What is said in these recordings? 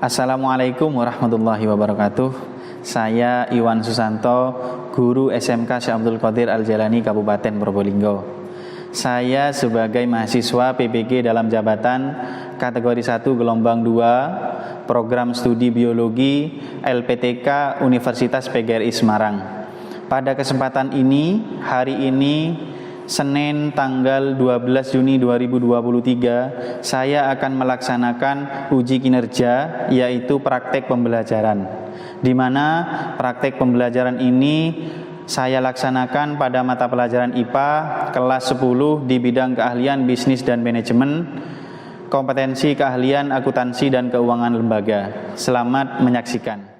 Assalamualaikum warahmatullahi wabarakatuh. Saya Iwan Susanto, guru SMK Syekh Abdul Qadir Al-Jalani Kabupaten Probolinggo. Saya sebagai mahasiswa PPG dalam jabatan kategori 1 gelombang 2 program studi biologi LPTK Universitas PGRI Semarang. Pada kesempatan ini, hari ini Senin tanggal 12 Juni 2023, saya akan melaksanakan uji kinerja, yaitu praktek pembelajaran, di mana praktek pembelajaran ini saya laksanakan pada mata pelajaran IPA kelas 10 di bidang keahlian bisnis dan manajemen, kompetensi keahlian akuntansi dan keuangan lembaga. Selamat menyaksikan.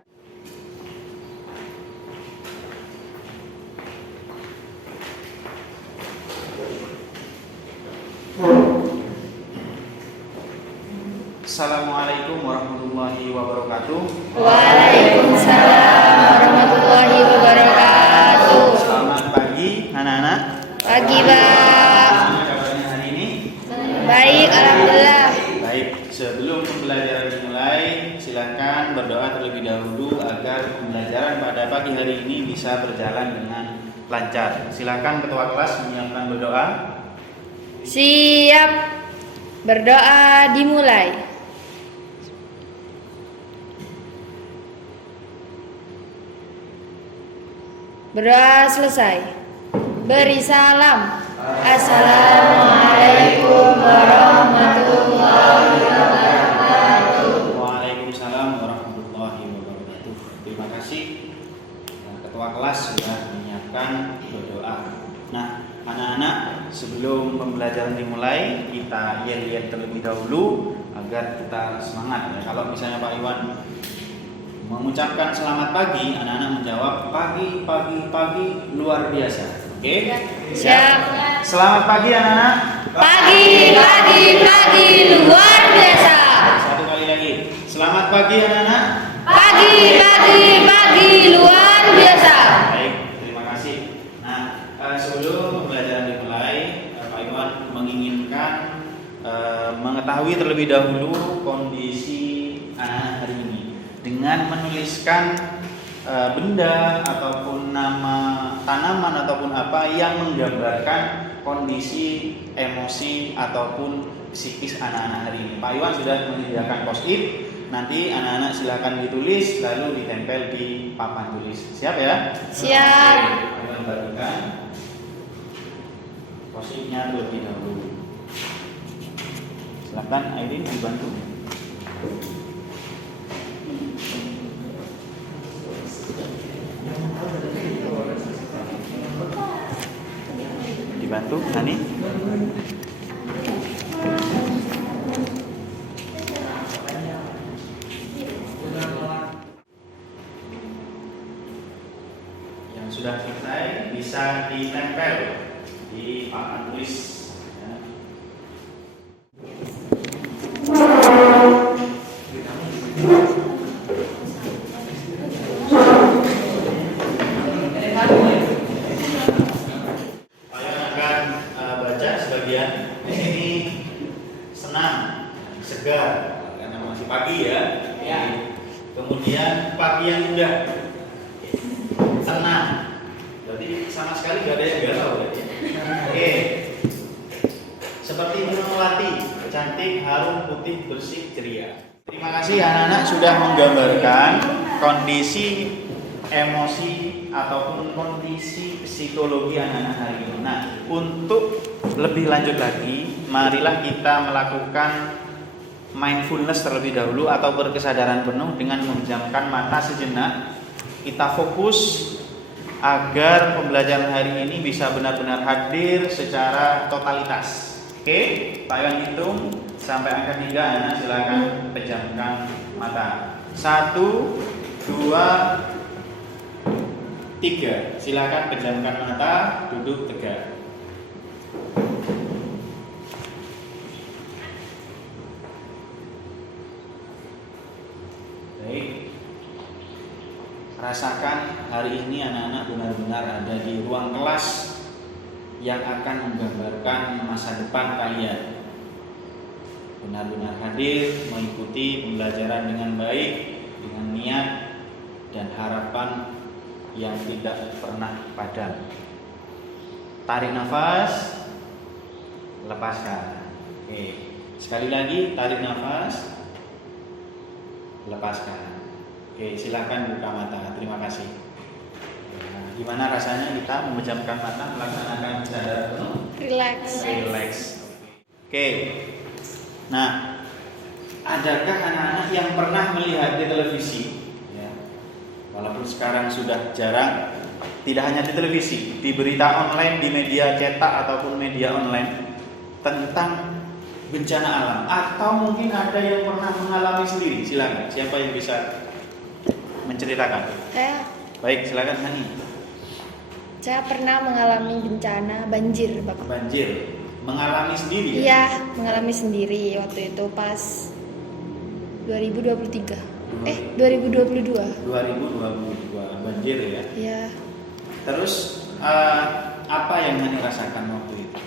Assalamualaikum warahmatullahi wabarakatuh. Waalaikumsalam warahmatullahi wabarakatuh. Selamat pagi anak-anak. Pagi, Pak. Gimana kabarnya hari ini? Baik, alhamdulillah. Baik, sebelum pembelajaran dimulai, silakan berdoa terlebih dahulu agar pembelajaran pada pagi hari ini bisa berjalan dengan lancar. Silakan ketua kelas menyiapkan berdoa. Siap. Berdoa dimulai. Berdoa selesai. Beri salam. Assalamualaikum warahmatullahi wabarakatuh. Waalaikumsalam warahmatullahi wabarakatuh. Terima kasih ketua kelas sudah menyiapkan berdoa. Nah, anak-anak, sebelum pembelajaran dimulai, kita yel-yel terlebih dahulu agar kita semangat. Ya, kalau misalnya Pak Iwan mengucapkan selamat pagi, anak-anak menjawab pagi, pagi, pagi luar biasa. Oke? Siap. Selamat pagi anak-anak. Pagi, pagi, pagi luar biasa. Satu kali lagi. Selamat pagi anak-anak. Pagi, pagi, pagi luar biasa. Baik, terima kasih. Nah, sebelum pembelajaran dimulai, Pak Iwan menginginkan mengetahui terlebih dahulu kondisi anak-anak hari ini dengan menuliskan benda ataupun nama tanaman ataupun apa yang menggambarkan kondisi emosi ataupun psikis anak-anak hari ini. Pak Iwan sudah menyediakan post-it. Nanti anak-anak silakan ditulis lalu ditempel di papan tulis. Siap ya? Siap. Oke, Iwan bagikan post-itnya terlebih dahulu. Silakan Aileen dibantu. Dibantu, Nani. Yang sudah selesai bisa ditempel di papan tulis. Ya. Segar karena masih pagi ya. Kemudian pagi yang indah, tenang. Berarti sama sekali gak ada yang galau ya. Oke. Seperti bunga melati, cantik, harum, putih, bersih, ceria. Terima kasih anak-anak sudah menggambarkan kondisi emosi ataupun kondisi psikologi anak-anak hari ini. Nah, untuk lebih lanjut lagi, marilah kita melakukan mindfulness terlebih dahulu atau berkesadaran penuh dengan memejamkan mata sejenak. Kita fokus agar pembelajaran hari ini bisa benar-benar hadir secara totalitas. Oke, Pak Iwan hitung sampai angka 3, anak silakan pejamkan mata. 1, 2, 3. Silakan pejamkan mata, duduk tegak. Baik. Rasakan hari ini anak-anak benar-benar ada di ruang kelas yang akan menggambarkan masa depan kalian. benar-benar hadir mengikuti pembelajaran dengan baik, dengan niat dan harapan yang tidak pernah padam. Tarik nafas, lepaskan. Oke, sekali lagi tarik nafas, lepaskan. Oke, silakan buka mata. Terima kasih. Nah, gimana rasanya kita memejamkan mata melaksanakan sadar penuh? Relax. Relax. Oke. Nah, adakah anak-anak yang pernah melihat di televisi? Ya. Walaupun sekarang sudah jarang, tidak hanya di televisi, di berita online, di media cetak ataupun media online tentang bencana alam, atau mungkin ada yang pernah mengalami sendiri. Silakan, siapa yang bisa menceritakan? Baik, silakan Hani. Saya pernah mengalami bencana banjir, Bapak. Banjir, mengalami sendiri? Iya, mengalami sendiri waktu itu pas 2023. 2022. 2022 banjir ya. Iya. Terus apa yang Hani rasakan waktu itu?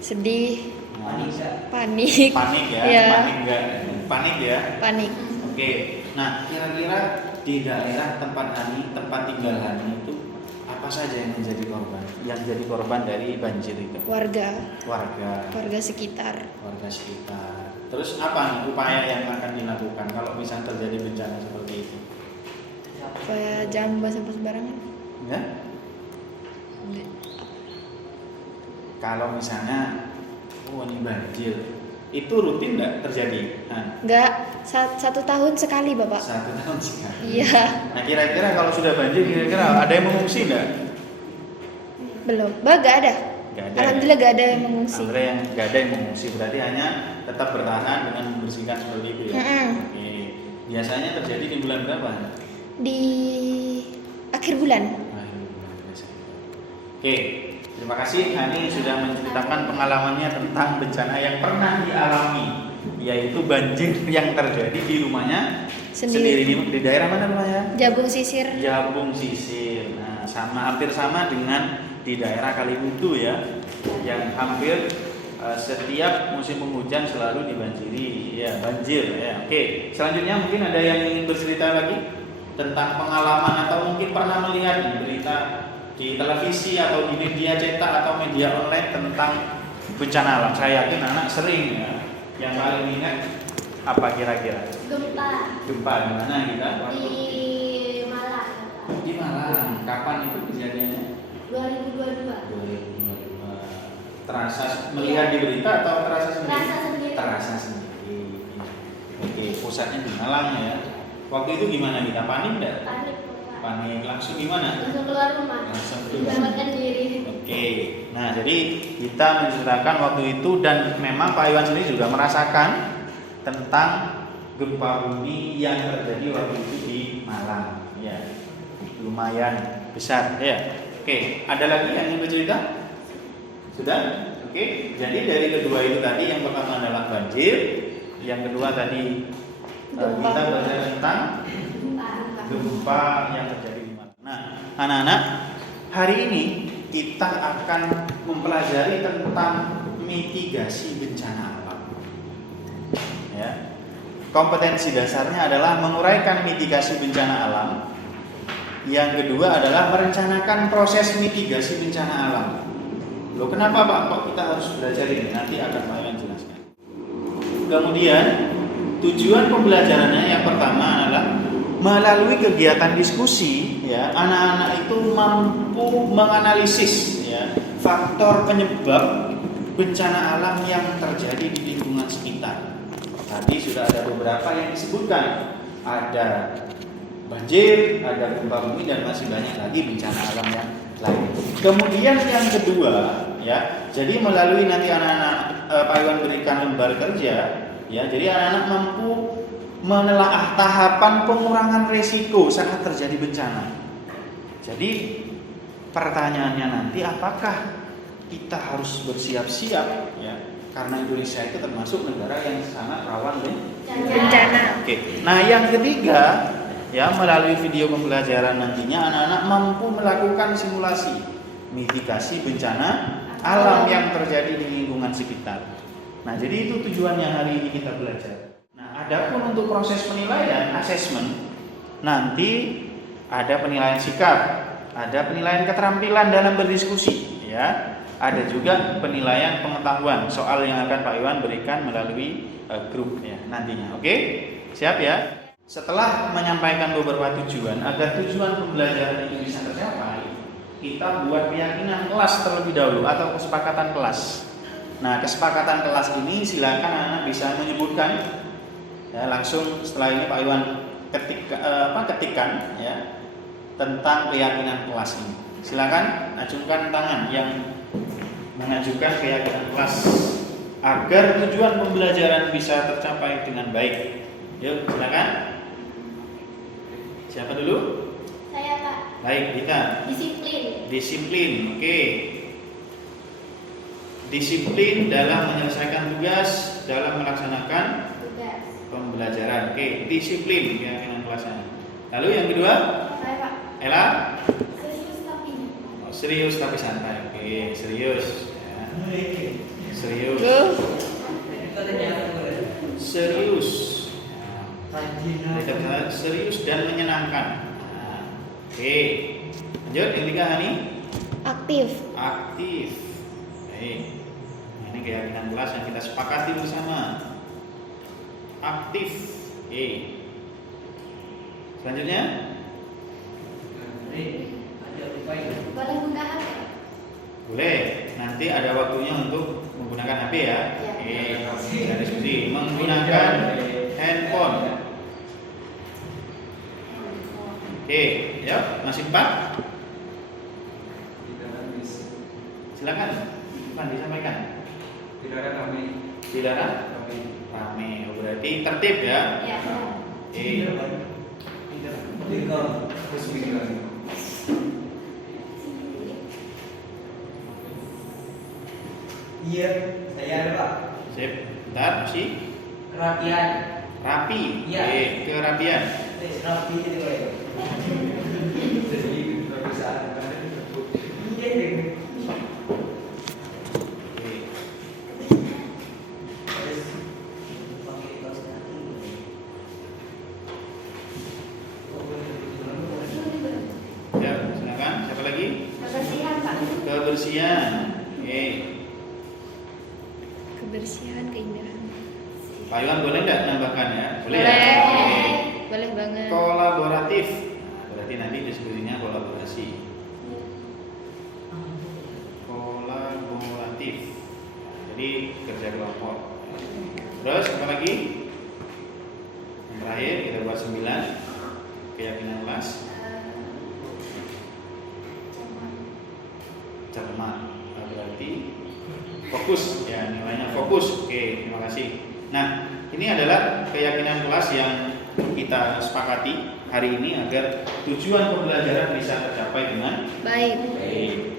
Sedih, Panik. panik. Panik ya? Iya. Panik enggak? Panik ya? Panik. Oke. Nah, kira-kira di daerah tempat Hani, tempat tinggal Hani itu apa saja yang menjadi korban? Yang jadi korban dari banjir itu? Warga sekitar. Warga sekitar. Terus apa nih upaya yang akan dilakukan kalau misalnya terjadi bencana seperti itu? Supaya jangan buang sampah sembarangan. Ya? Kalau misalnya ini banjir, itu rutin nggak terjadi? Nah, Enggak, 1 tahun sekali, Bapak. 1 tahun sekali. Iya. Nah, kira-kira kalau sudah banjir, kira-kira ada yang mengungsi nggak? Belum. Nggak ada. Nggak ada. Alhamdulillah nggak ada yang mengungsi. Alhamdulillah yang nggak ada yang mengungsi, berarti hanya tetap bertahan dengan membersihkan seperti itu ya. Oke. Biasanya terjadi di bulan berapa? Di akhir bulan. Oke, terima kasih Hani sudah menceritakan pengalamannya tentang bencana yang pernah dialami, yaitu banjir yang terjadi di rumahnya sendiri. Di daerah mana rumahnya? Jabung Sisir. Jabung Sisir. Nah, hampir sama dengan di daerah Kalimutu ya, yang hampir setiap musim penghujan selalu dibanjiri, ya banjir ya. Oke, selanjutnya mungkin ada yang ingin bercerita lagi tentang pengalaman atau mungkin pernah melihat berita di televisi atau di media cetak atau media online tentang bencana alam. Saya yakin anak sering ya. Yang paling ingat apa kira-kira? Gempa di mana kita? Di Malang. Di Malang. Kapan itu kejadiannya? 2022. Terasa melihat di berita atau terasa sendiri? Terasa sendiri. Terasa sendiri. Oke, pusatnya di Malang ya. Waktu itu gimana kita? Panik enggak? Panik. Panik langsung gimana? Langsung keluar rumah. Langsung keluar. Selamatkan diri. Oke. Nah, jadi kita menceritakan waktu itu dan memang Pak Iwan sendiri juga merasakan tentang gempa bumi yang terjadi waktu itu di Malang. Ya. Lumayan besar ya. Oke, ada lagi yang ingin bercerita? Sudah? Oke. Jadi dari kedua itu tadi, yang pertama adalah banjir, yang kedua tadi kita belajar tentang gempa yang terjadi di Malang. Nah, anak-anak, hari ini kita akan mempelajari tentang mitigasi bencana alam. Ya. Kompetensi dasarnya adalah menguraikan mitigasi bencana alam. Yang kedua adalah merencanakan proses mitigasi bencana alam. Loh, kenapa Pak kok kita harus belajar ini? Nanti akan Pak Iwan jelaskan. Kemudian tujuan pembelajarannya yang pertama adalah melalui kegiatan diskusi, ya, anak-anak itu mampu menganalisis ya, faktor penyebab bencana alam yang terjadi di lingkungan sekitar. Tadi sudah ada beberapa yang disebutkan, ada banjir, ada gempa bumi dan masih banyak lagi bencana alam yang lain. Kemudian yang kedua, ya, jadi melalui nanti anak-anak Pak Iwan berikan lembar kerja, ya, jadi anak-anak mampu menelaah tahapan pengurangan resiko saat terjadi bencana. Jadi pertanyaannya nanti, apakah kita harus bersiap-siap, ya, karena Indonesia itu termasuk negara yang sangat rawan Bencana. Oke. Nah, yang ketiga, ya, melalui video pembelajaran nantinya anak-anak mampu melakukan simulasi mitigasi bencana alam yang terjadi di lingkungan sekitar. Nah, jadi itu tujuannya hari ini kita belajar. Nah, adapun untuk proses penilaian, assessment, nanti ada penilaian sikap, ada penilaian keterampilan dalam berdiskusi, ya. Ada juga penilaian pengetahuan soal yang akan Pak Iwan berikan melalui grup ya nantinya. Oke? Siap ya? Setelah menyampaikan beberapa tujuan, agar tujuan pembelajaran itu bisa tercapai, kita buat keyakinan kelas terlebih dahulu atau kesepakatan kelas. Nah, kesepakatan kelas ini silakan anak bisa menyebutkan ya, langsung setelah ini Pak Iwan ketikkan ya tentang keyakinan kelas ini. Silakan acungkan tangan yang mengajukan keyakinan kelas agar tujuan pembelajaran bisa tercapai dengan baik. Yuk, silakan. Siapa dulu? Saya Pak. Baik, kita. Disiplin, oke. Disiplin dalam menyelesaikan tugas, dalam melaksanakan Tugas. pembelajaran. Oke, disiplin keyakinan kelasnya. Lalu yang kedua, Saya Pak. Ella. Serius tapi. Oh, serius tapi santai. Oke, serius. Ya. Serius. Serius. Ya. Serius dan menyenangkan. Nah, oke. Lanjut yang tiga Hani. Aktif. Aktif. Baik. Ini keyakinan kelas yang kita sepakati bersama. Aktif. Oke. Selanjutnya. Boleh buka HP? Boleh. Nanti ada waktunya untuk menggunakan HP ya. Ya. Kita diskusi menggunakan handphone. Oke, ya masih 4. Silakan, Pak disampaikan. Tidak rame. Oh, berarti tertib ya. Ya. Iya, saya ada Pak. Sip. Bentar, masih Kerapian. rapi. Iya. Oke, kerapian. Rapi itu Pak. Jadi perusahaan iya deh. Oke. Terus pakai kaos kaki. Ya, silakan. Siapa lagi? Kebersihan Pak. Kebersihan. Oke. Kebersihan, keindahan. Pak Iwan boleh nggak nambahkan ya? Boleh. Boleh. Ya? Oke. Boleh banget. Kolaboratif. Nah, berarti nanti diskusinya kolaborasi. Kolaboratif. Nah, jadi kerja kelompok. Terus apa lagi? Yang terakhir kita buat 9. Keyakinan kelas. Cermat. Nah, berarti fokus ya, nilainya fokus. Oke, terima kasih. Nah, ini adalah keyakinan kelas yang kita sepakati hari ini agar tujuan pembelajaran bisa tercapai dengan Baik. baik.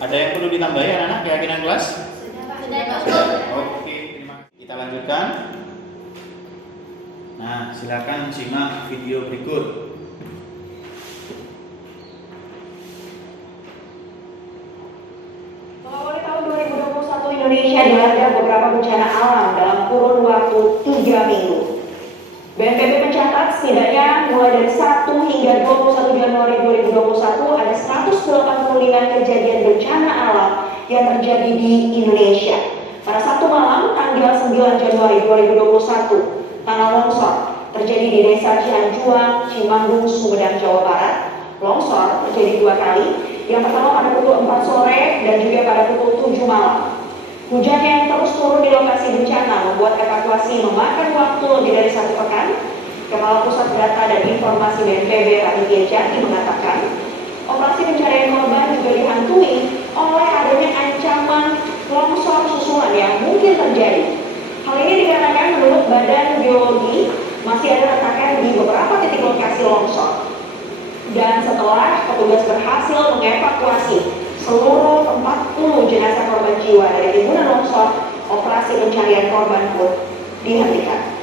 Ada yang perlu ditambahi anak-anak keyakinan kelas? Sudah Pak. Sudah. Oke, terima kasih. Kita lanjutkan. Nah, silakan simak video berikut. Mengawali tahun 2021 Indonesia dilanda beberapa bencana alam dalam kurun waktu 3 minggu. BNPB mencatat setidaknya mulai dari 1 hingga 21 Januari 2021 ada 185 kejadian bencana alam yang terjadi di Indonesia. Pada Sabtu malam tanggal 9 Januari 2021, tanah longsor terjadi di Desa Cianjuang, Cimanggung, Sumedang, Jawa Barat. Longsor terjadi 2 kali, yang pertama pada pukul 4 sore dan juga pada pukul 7 malam. Hujan yang terus turun di lokasi bencana membuat evakuasi memakan waktu lebih dari 1 pekan. Kepala Pusat Data dan Informasi BNPB Raditya Jati mengatakan, operasi pencarian korban juga dihantui oleh adanya ancaman longsor susulan yang mungkin terjadi. Hal ini dikarenakan menurut Badan Geologi masih ada retakan di beberapa titik lokasi longsor. Dan setelah petugas berhasil mengevakuasi seluruh 40 jenazah korban jiwa dari timbunan longsor, operasi pencarian korban pun dihentikan.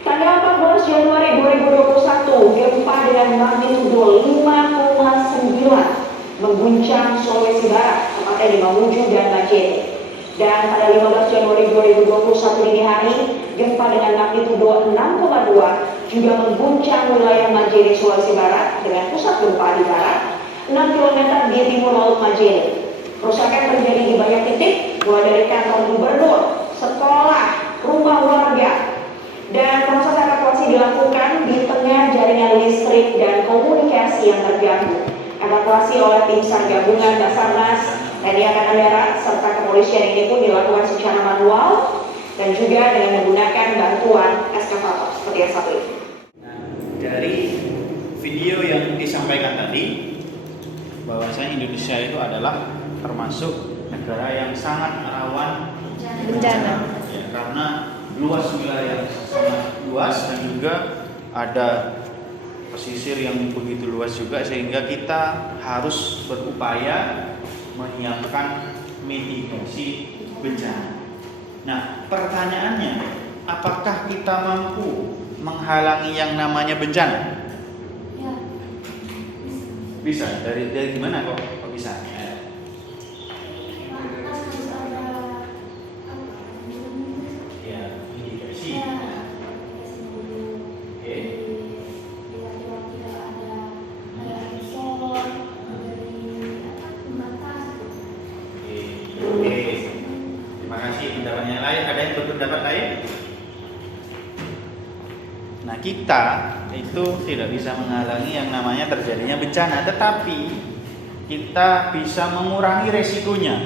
Tanggal 14 Januari 2021, gempa dengan magnitudo 5,9 mengguncang Sulawesi Barat, tepatnya di Mamuju dan Majene. Dan pada 15 Januari 2021 dini hari, gempa dengan magnitudo 6,2 juga mengguncang wilayah Majene, Sulawesi Barat dengan pusat gempa di barat 6 km di timur laut Majene. Kerusakan terjadi di banyak titik, mulai dari kantor gubernur, sekolah, rumah warga, dan proses evakuasi dilakukan di tengah jaringan listrik dan komunikasi yang terganggu. Evakuasi oleh tim SAR gabungan Basarnas, TNI Angkatan Darat, serta kepolisian ini pun dilakukan secara manual dan juga dengan menggunakan bantuan eskavator seperti yang satu ini. Dari video yang disampaikan tadi, bahwasanya Indonesia itu adalah termasuk negara yang sangat rawan Bencana. ya, karena luas wilayah yang sangat luas dan juga ada pesisir yang begitu luas juga, sehingga kita harus berupaya menyiapkan mitigasi bencana. Nah, pertanyaannya, apakah kita mampu menghalangi yang namanya bencana? Ya. Bisa. Dari gimana kok bisa? Harus ada Ya, mitigasi. ya, Oke. tidak ada sensor dari pembatas. Oke. Terima kasih. Pendapatnya lain, ada yang berpendapat lain? Nah, kita itu tidak bisa menghalangi yang namanya terjadinya bencana, tetapi kita bisa mengurangi resikonya.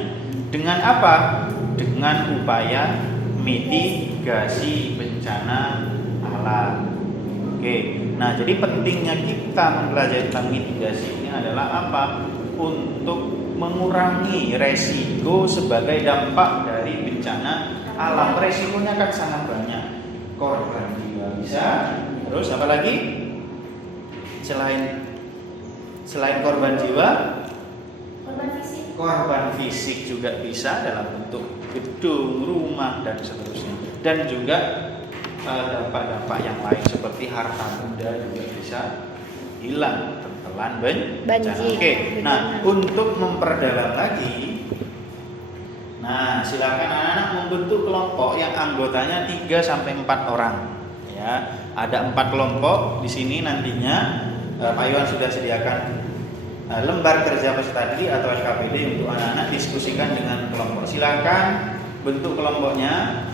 Dengan apa? Dengan upaya mitigasi bencana alam. Oke. Nah, jadi pentingnya kita mempelajari tentang mitigasi ini adalah apa? Untuk mengurangi resiko sebagai dampak dari bencana alam. Resikonya kan sangat banyak. Korban jiwa bisa. Terus apa lagi? Selain korban jiwa, korban fisik juga bisa dalam bentuk gedung, rumah dan seterusnya. Dan juga dampak-dampak yang lain seperti harta benda juga bisa hilang tertelan bencana. Banjir. Oke. Nah, untuk memperdalam lagi, nah silakan anak-anak membentuk kelompok yang anggotanya 3 sampai 4 orang. Ya, ada 4 kelompok di sini nantinya. Pak Iwan sudah sediakan lembar kerja peserta didik atau SKPD untuk anak-anak diskusikan dengan kelompok. Silakan bentuk kelompoknya.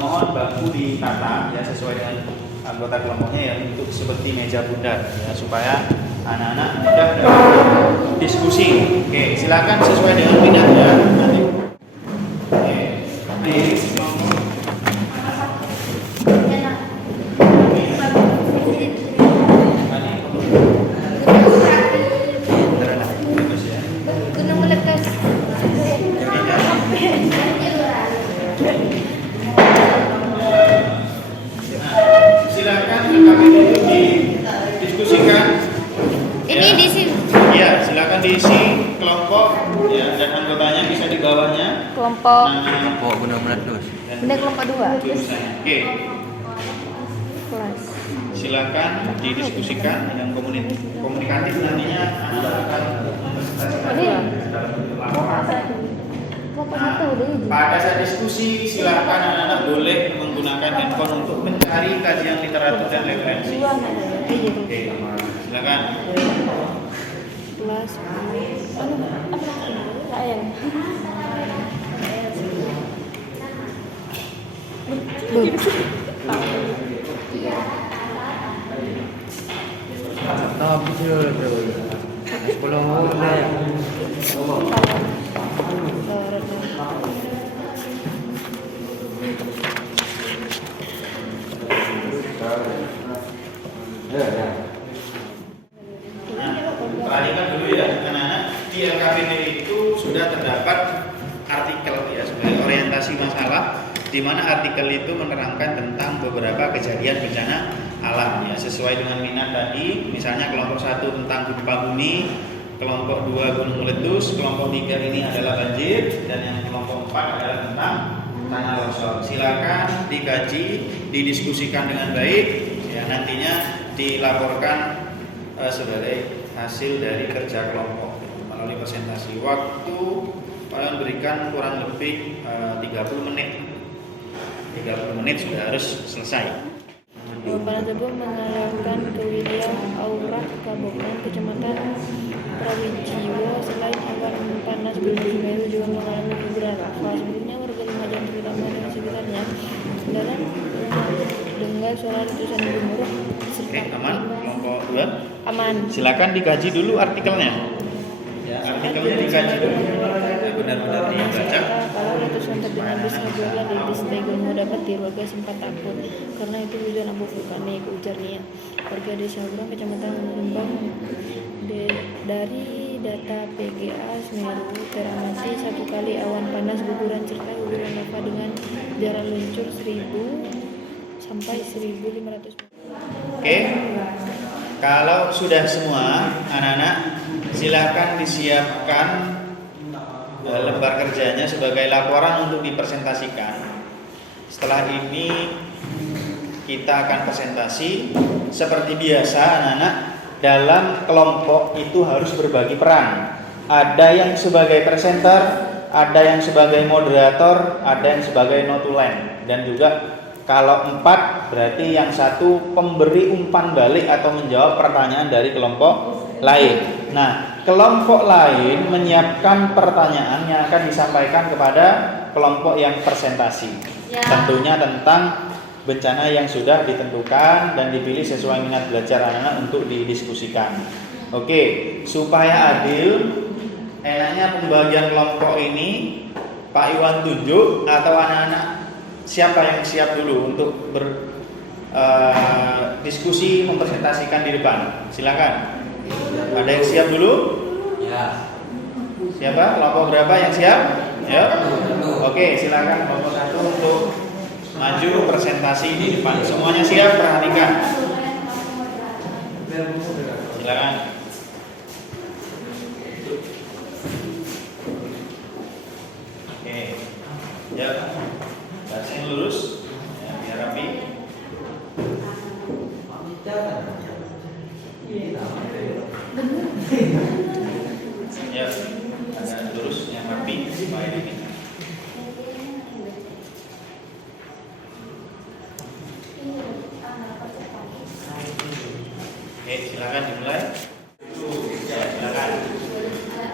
Mohon bangku ditata ya sesuai dengan anggota kelompoknya ya, untuk seperti meja bundar ya, supaya anak-anak mudah dalam diskusi. Oke, silakan sesuai dengan minatnya nanti. Oke. Gunung meletus. Silakan KKPD itu didiskusikan. Ini ya. di sini. Ya, silakan diisi kelompok ya, dan anggotanya bisa di bawahnya. Kelompok. Kelompok benar-benar terus. Ini kelompok 2. Oke. Kelas. Silakan didiskusikan dengan komunikatif, nantinya anak akan presentasikan dalam bentuk laporan. Nah, pada saat diskusi silakan anak-anak boleh menggunakan handphone untuk mencari kajian literatur dan referensi. Oke, silakan. Kelas. Perhatikan dulu ya anak-anak, di LKPD itu sudah terdapat artikel ya sebagai orientasi masalah, di mana artikel itu menerangkan tentang beberapa kejadian bencana alam ya sesuai dengan minat tadi. Misalnya kelompok 1 tentang gempa bumi, kelompok 2 gunung meletus, kelompok 3 ini adalah banjir, dan yang kelompok 4 adalah tentang tanah longsor. Silakan dikaji, didiskusikan dengan baik ya, nantinya dilaporkan sebagai hasil dari kerja kelompok melalui menjalani presentasi. Waktu kalian berikan kurang lebih 30 menit. 30 menit sudah harus selesai. Para tersebut mengalahkan ke William Aurah Kabokon, Kecamatan Prawijiwo. Selain awan panas Gunung Semeru juga mengalami guguran lava. Sebelumnya warga Lumajang terutama dan sekitarnya dalam dengar suara letusan gemuruh serta Aman, kelompok 2. aman. Silakan dikaji dulu artikelnya. Artikelnya dikaji dulu. Benar-benar dibaca. Kalau letusan terdengar bersabarlah di distrik Gunung Dapati, warga sempat takut karena itu hujan abu vulkanik, ujarnya. Warga Desa Hurang, Kecamatan Lembang, dari data PGA Semeru teramati 1 kali awan panas guguran serta guguran lava dengan jarak luncur 1000 sampai 1500 meter. Oke. Kalau sudah semua anak-anak, silakan disiapkan lembar kerjanya sebagai laporan untuk dipresentasikan. Setelah ini kita akan presentasi seperti biasa anak-anak. Dalam kelompok itu harus berbagi peran. Ada yang sebagai presenter, ada yang sebagai moderator, ada yang sebagai notulen, dan juga kalau 4 berarti yang 1 pemberi umpan balik atau menjawab pertanyaan dari kelompok lain. Nah, kelompok lain menyiapkan pertanyaan yang akan disampaikan kepada kelompok yang presentasi. Tentunya tentang bencana yang sudah ditentukan dan dipilih sesuai minat belajar anak-anak untuk didiskusikan. Oke, supaya adil, enaknya pembagian kelompok ini Pak Iwan tunjuk atau anak-anak siapa yang siap dulu untuk berdiskusi mempresentasikan di depan. Silakan. Ada yang siap dulu? Ya. Siapa? Kelompok berapa yang siap? Ya. Oke, silakan kelompok 1 untuk maju presentasi di depan. Semuanya siap, perhatikan. Silakan. Oke. Ya. Barisnya lurus. Ya, biar rapi. Ya, agak lurus yang rapi supaya ini. Oke, silakan dimulai. Ya, silakan.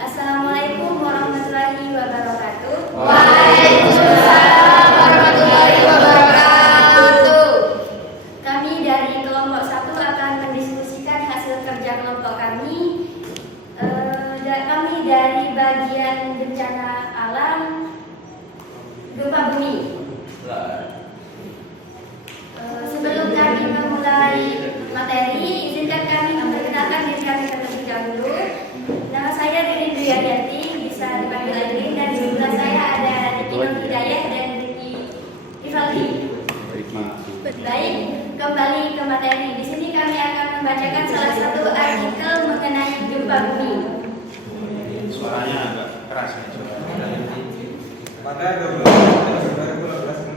Assalamualaikum warahmatullahi wabarakatuh. Waalaikumsalam warahmatullahi wabarakatuh. Kami dari kelompok 1 akan mendiskusikan hasil kerja kelompok kami. Kami dari bagian bencana alam gempa bumi. Sebelum kami memulai materi, izinkan kami memperkenalkan diri kami terlebih dahulu. Nama saya Ririn Duyaryanti, bisa dipanggil Ririn, dan di sebelah saya ada Riki Nur Hidayah dan Riki Rivaldi. Baik, kembali ke materi. Di sini kami akan membacakan salah satu artikel mengenai gempa bumi. Suaranya agak keras nih. Pada 12 November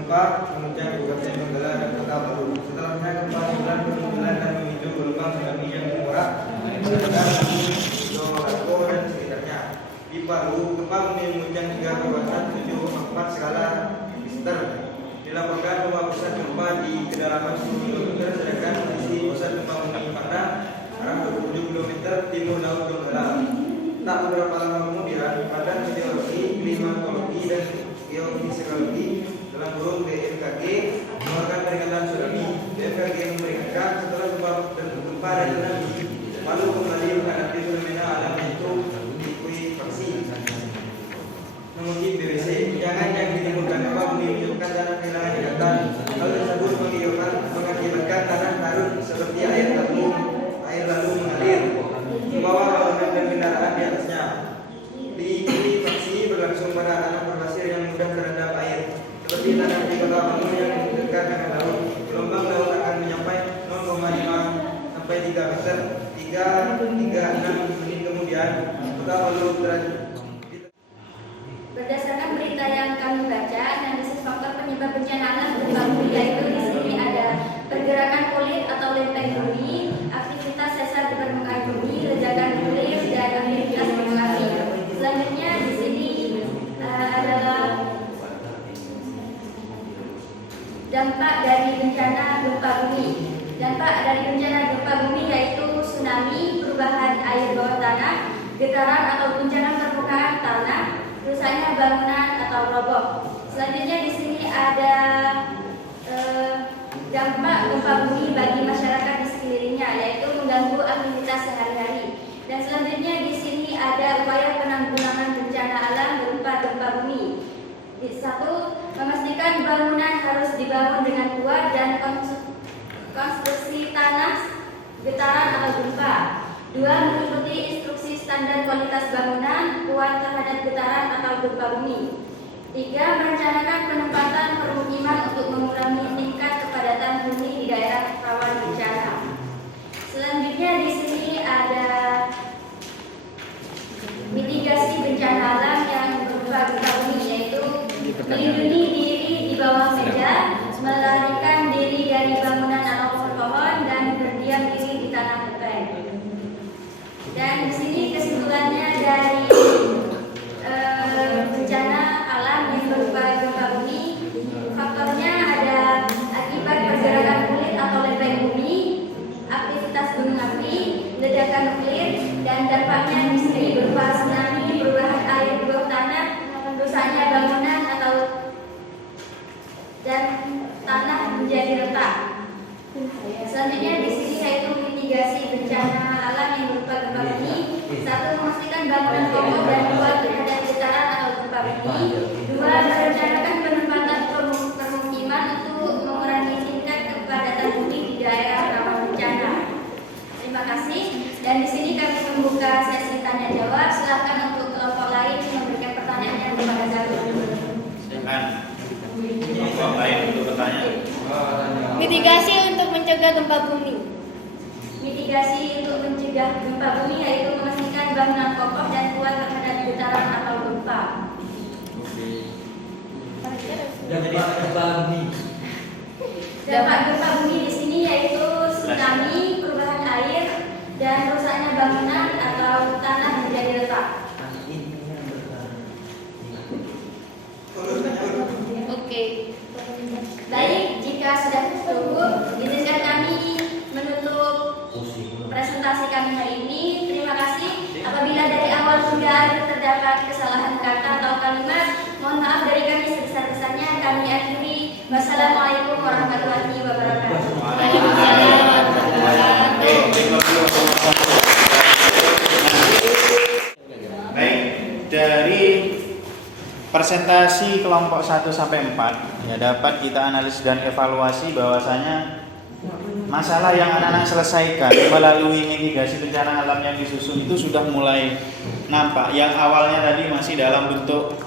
2014 kemudian Kabupaten Donggala dan Kota Palu. Setelahnya gempa bulan bermunculan dan memicu gelombang tsunami yang mengurak menerjang Dorako dan sekitarnya. Di Palu, gempa bumi mengguncang hingga kawasan 7,4 skala Richter. Dilaporkan bahwa pusat gempa di kedalaman 10 km, sedangkan posisi pusat gempa bumi pada arah 27 km timur laut Donggala. Tak beberapa lama kemudian, Badan Meteorologi, Klimatologi, dan Geofisiologi dalam kurung BMKG mengeluarkan peringatan tsunami. BMKG memperingatkan setelah gempa dan tsunami, Palu kembali menghadapi fenomena alam yaitu likuifaksi. Mengutip BBC, guncangan yang ditimbulkan gempa bumi menyebabkan tanah kehilangan ingatan. Hal tersebut mengakibatkan tanah karut seperti air lalu mengalir membawa bangunan dan kendaraan di atasnya. Likuifaksi berlangsung pada tanah berpasir yang mudah terendam air, seperti tanah di kota Palu yang dekat dengan laut. Gelombang laut akan mencapai 0,5 sampai 3 meter. 3-6 menit kemudian, kota Palu Berdasarkan berita yang kami baca, analisis faktor penyebab bencana alam gempa bumi yaitu di sini ada pergerakan kulit atau lempeng bumi, aktivitas sesar di permukaan bumi, ledakan kulit, dan aktivitas gunung api. dampak dari bencana gempa bumi. Dampak dari bencana gempa bumi yaitu tsunami, perubahan air bawah tanah, getaran atau guncangan permukaan tanah, rusaknya bangunan atau roboh. Selanjutnya di sini ada dampak gempa bumi bagi masyarakat di sekelilingnya, yaitu mengganggu aktivitas sehari-hari. Dan selanjutnya di sini ada upaya penanggulangan bencana alam gempa bumi. Satu, memastikan bangunan harus dibangun dengan kuat dan konstruksi tanah getaran atau gempa. Dua, mengikuti instruksi standar kualitas bangunan kuat terhadap getaran atau gempa bumi. Tiga, merencanakan penempatan permukiman untuk mengurangi tingkat kepadatan huni di daerah rawan bencana. Selanjutnya di sini ada mitigasi bencana alam yang berupa gempa bumi, yaitu melindungi diri di bawah meja, melarikan diri dari bangunan atau pohon-pohon, dan berdiam diri di tanah gepeng. Dan di sini kesimpulannya dari bencana alam yang berupa gempa bumi, faktornya ada akibat pergerakan kulit atau lempeng bumi, aktivitas gunung api, ledakan nuklir, dan dampaknya di sini berupa tsunami, perubahan air di bawah tanah, rusaknya bangunan atau dan tanah menjadi retak. Selanjutnya di sini yaitu mitigasi bencana alam yang berupa gempa bumi. Satu, memastikan bangunan kokoh dan kuat terhadap getaran atau gempa bumi. Dua, merencanakan penempatan permukiman untuk mengurangi tingkat kepadatan huni di daerah rawan bencana. Terima kasih. Dan di sini kami membuka sesi tanya jawab. Silakan untuk kelompok lain memberikan pertanyaannya kepada Zahul. Silakan. Kelompok lain untuk bertanya. Mitigasi untuk mencegah gempa bumi. Mitigasi untuk mencegah gempa bumi yaitu memastikan bangunan kokoh dan kuat terhadap getaran atau gempa. Dan jadi gempa bumi. Dampak gempa bumi di sini yaitu tsunami, perubahan air, dan rusaknya bangunan atau tanah menjadi retak. Oke. Baik, jika sudah cukup, izinkan kami menutup presentasi kami hari ini. Terima kasih. Apabila dari awal hingga akhir terdapat kesalahan kata atau kalimat, mohon maaf dari kami sebesar-besarnya. Kami akhiri. Wassalamualaikum warahmatullahi wabarakatuh. Baik, dari presentasi kelompok 1 sampai 4 ya dapat kita analisis dan evaluasi bahwasanya masalah yang anak-anak selesaikan melalui mitigasi bencana alam yang disusun itu sudah mulai nampak. Yang awalnya tadi masih dalam bentuk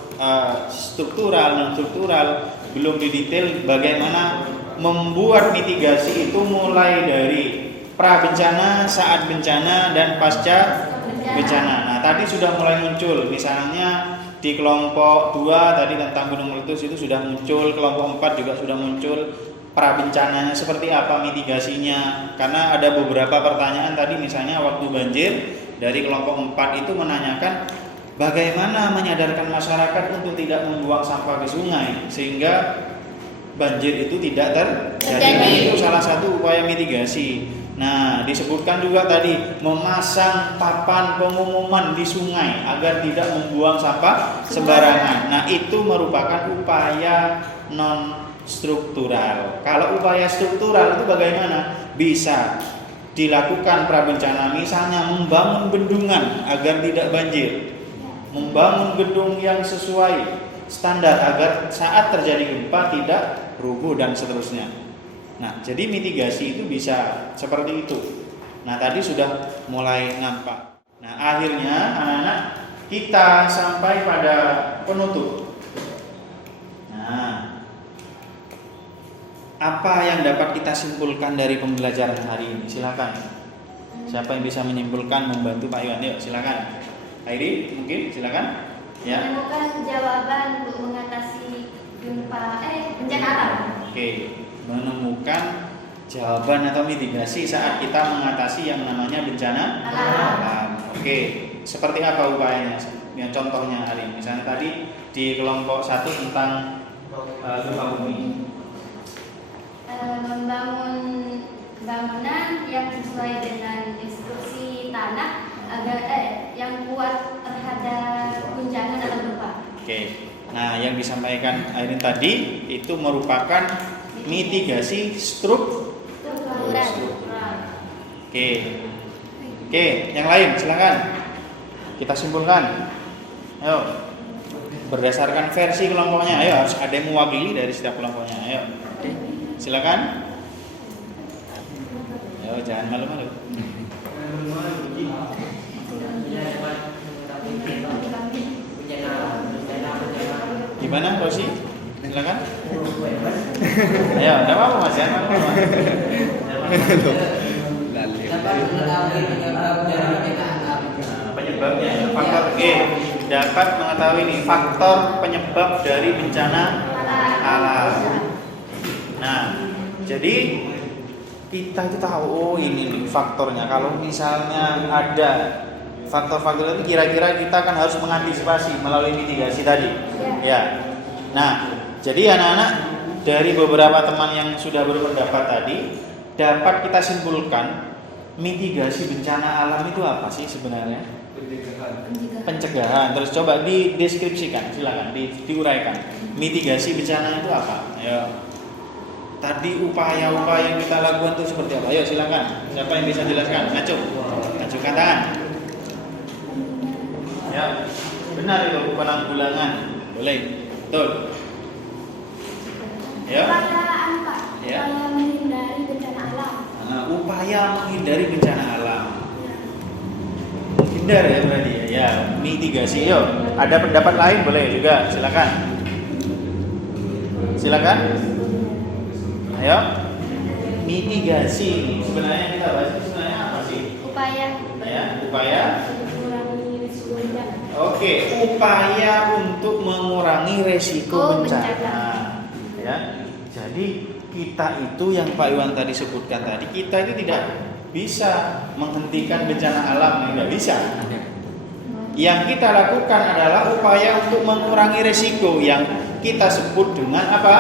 struktural, non-struktural, belum didetail bagaimana membuat mitigasi itu mulai dari pra bencana, saat bencana, dan pasca bencana. Nah, tadi sudah mulai muncul misalnya di kelompok 2 tadi tentang gunung meletus itu sudah muncul, kelompok 4 juga sudah muncul pra bencananya seperti apa mitigasinya. Karena ada beberapa pertanyaan tadi misalnya waktu banjir dari kelompok 4 itu menanyakan bagaimana menyadarkan masyarakat untuk tidak membuang sampah ke sungai sehingga banjir itu tidak terjadi. Nah, itu salah satu upaya mitigasi. Nah, disebutkan juga tadi memasang papan pengumuman di sungai agar tidak membuang sampah sembarangan. Nah, itu merupakan upaya non struktural. Kalau upaya struktural itu bagaimana? Bisa dilakukan prabencana, misalnya membangun bendungan agar tidak banjir, membangun gedung yang sesuai standar agar saat terjadi gempa tidak rubuh dan seterusnya. Nah, jadi mitigasi itu bisa seperti itu. Nah, tadi sudah mulai nampak. Nah, akhirnya anak-anak kita sampai pada penutup. Nah, apa yang dapat kita simpulkan dari pembelajaran hari ini? Silakan. Siapa yang bisa menyimpulkan membantu Pak Iwan? Yuk, silakan. Airi, mungkin silakan. Ya. Menemukan jawaban untuk mengatasi bencana alam. Oke, menemukan jawaban atau mitigasi saat kita mengatasi yang namanya bencana alam. Oke, seperti apa upayanya? Yang contohnya hari ini, misalnya tadi di kelompok 1 tentang gempa bumi. membangun bangunan yang sesuai dengan instruksi tanah agar yang kuat terhadap guncangan atau gempa. Oke. Nah, yang disampaikan Airin tadi itu merupakan mitigasi Struktural. Oke. Oke, yang lain silakan. Kita simpulkan. Ayo. Berdasarkan versi kelompoknya. Ayo, harus ada yang mewakili dari setiap kelompoknya. Ayo. Silakan. Ayo, jangan malu-malu. Gimana, Rosi? Silakan. Ayo, enggak apa-apa Mas, jangan malu-malu. Penyebabnya faktor dapat mengetahui nih faktor penyebab dari bencana alam. Nah, jadi kita itu tahu oh ini nih faktornya. Kalau misalnya ada faktor-faktor itu kira-kira kita kan harus mengantisipasi melalui mitigasi tadi. Ya. Nah, jadi anak-anak dari beberapa teman yang sudah berpendapat tadi dapat kita simpulkan mitigasi bencana alam itu apa sih sebenarnya? Pencegahan. Terus coba dideskripsikan, silakan diuraikan. Mitigasi bencana itu apa? Ayo. Tadi upaya-upaya yang kita lakukan itu seperti apa? Ayo silakan. Siapa yang bisa jelaskan? Ajukan tangan. Ya, benar itu penanggulangan. Boleh. Betul. Ya. Ya. Menghindari bencana alam. Upaya menghindari bencana alam. Hindar ya berarti ya. Mitigasi. Yuk, ada pendapat lain boleh juga. Silakan. Silakan. Ayo. Mitigasi. Sebenarnya kita bahas itu sebenarnya apa sih? Upaya. Ya, upaya. Mengurangi risiko bencana. Oke, upaya untuk mengurangi resiko bencana. Ya. Jadi kita itu yang Pak Iwan tadi sebutkan tadi, kita itu tidak bisa menghentikan bencana alam, tidak bisa. Yang kita lakukan adalah upaya untuk mengurangi resiko yang kita sebut dengan apa?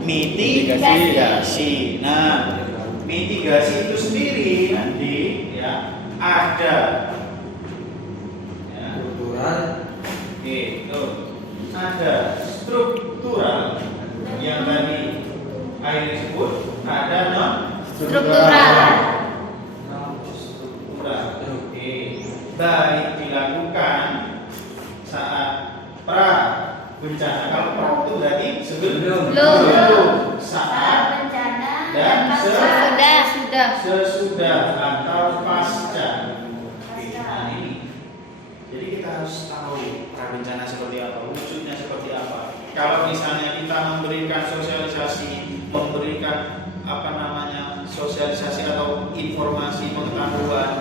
Mitigasi. Nah, mitigasi itu sendiri nanti ya ada ya, struktural. Oke, tuh. Ada struktural yang tadi Airin sebut, ada non Struktural. Oke. Baik dilakukan saat pra bencana. Kalau pra itu berarti sebelum, saat bencana dan sesudah atau pasca. Oke, nah ini. Jadi kita harus tahu pra bencana seperti apa, wujudnya seperti apa. Kalau misalnya kita memberikan sosialisasi, memberikan sosialisasi atau informasi pengetahuan,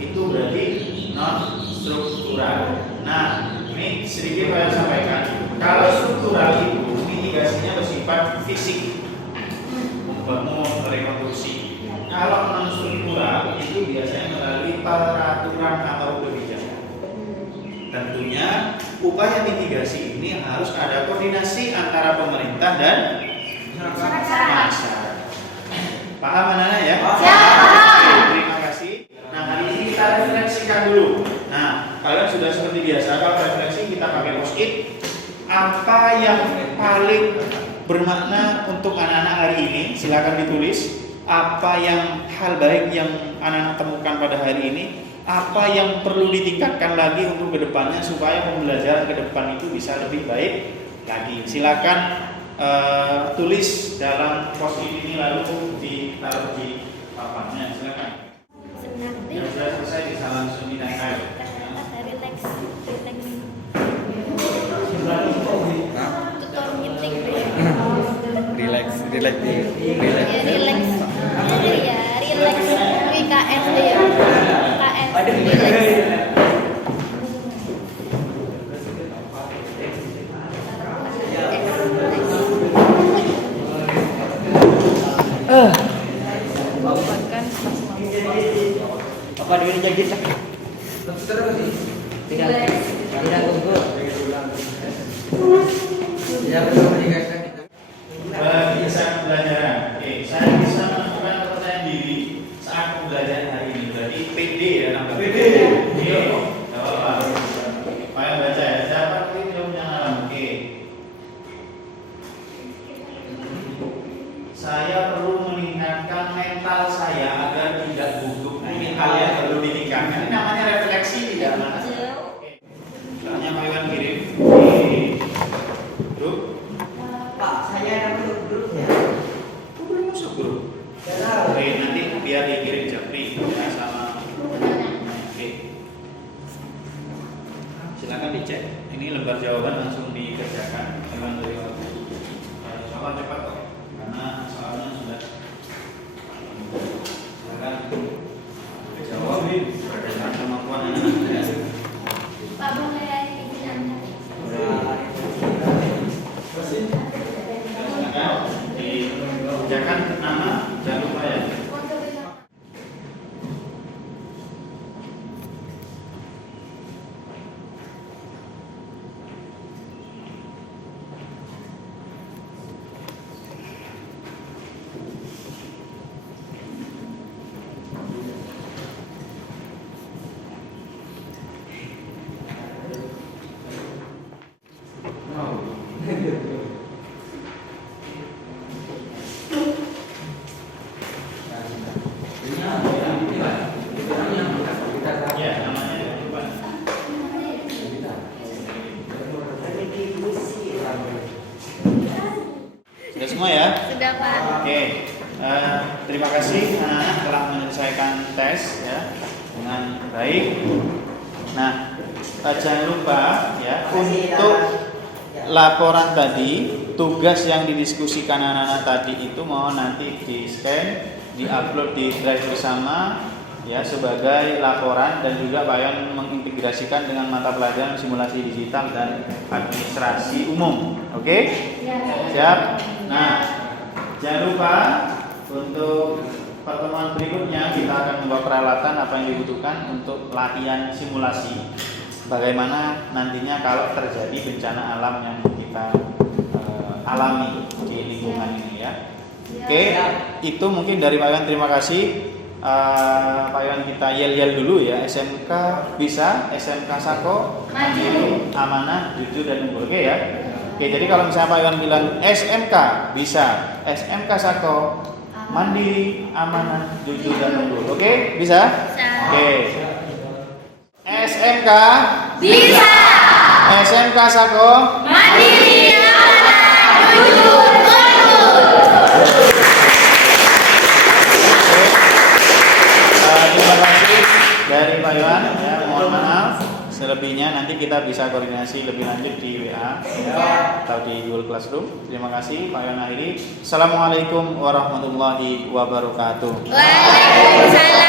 itu berarti non struktural. Nah, ini sedikit saya sampaikan. Kalau struktural itu mitigasinya bersifat fisik, membangun rekonstruksi. Kalau non struktural itu biasanya melalui peraturan atau kebijakan. Tentunya upaya mitigasi ini harus ada koordinasi antara pemerintah dan masyarakat. Paham anak-anak ya? Terima kasih. Nah, hari ini kita refleksikan dulu. Nah, kalian sudah seperti biasa kalau refleksi kita pakai post-it. Apa yang paling bermakna untuk anak-anak hari ini? Silakan ditulis. Apa yang hal baik yang anak-anak temukan pada hari ini? Apa yang perlu ditingkatkan lagi untuk kedepannya supaya pembelajaran ke depan itu bisa lebih baik lagi? Silakan tulis dalam post-it ini lalu ditaruh di papannya. Silakan. Yang sudah selesai bisa langsung dinaikkan. Relax. WKS ya. Apa dulu jadi sakit? Tidak gugur. Tidak perlu meninggalkan. Bagi pembelajaran. Oke, ini lembar jawaban langsung dikerjakan. Jangan dari waktu. Coba cepat kok, karena soalnya sudah. Silakan jawab berdasarkan kemampuan anak-anak ya. Pak boleh izin Anda. Silakan dikerjakan nama, jangan lupa ya. Ya, namanya jangan lupa. Sudah semua ya? Sudah Pak. Oke, terima kasih anak-anak telah menyelesaikan tes ya dengan baik. Nah, jangan lupa ya untuk laporan tadi, tugas yang didiskusikan anak-anak tadi itu mau nanti di scan, diupload di drive bersama ya sebagai laporan, dan juga Pak Yon mengintegrasikan dengan mata pelajaran simulasi digital dan administrasi umum. Oke? Siap? Nah, jangan lupa untuk pertemuan berikutnya kita akan membawa peralatan apa yang dibutuhkan untuk latihan simulasi. Bagaimana nantinya kalau terjadi bencana alam yang kita alami di lingkungan ini ya. Oke, itu mungkin dari Pak Yon. Terima kasih. Pak Yon kita yel-yel dulu ya. SMK bisa, SMK Sako, mandiri, amanah, jujur dan unggul. Oke ya. Oke, jadi kalau misalnya Pak Yon bilang SMK bisa, SMK Sako, mandiri, amanah, jujur dan unggul. Oke, bisa? Oke. SMK Bisa. SMK Sako, Mandiri, amanah, jujur, unggul. Terima kasih dari Pak Yon ya, mohon maaf selebihnya nanti kita bisa koordinasi lebih lanjut di WA ya, atau di Google Classroom. Terima kasih Pak Yon akhiri. Assalamualaikum warahmatullahi wabarakatuh. Waalaikumsalam.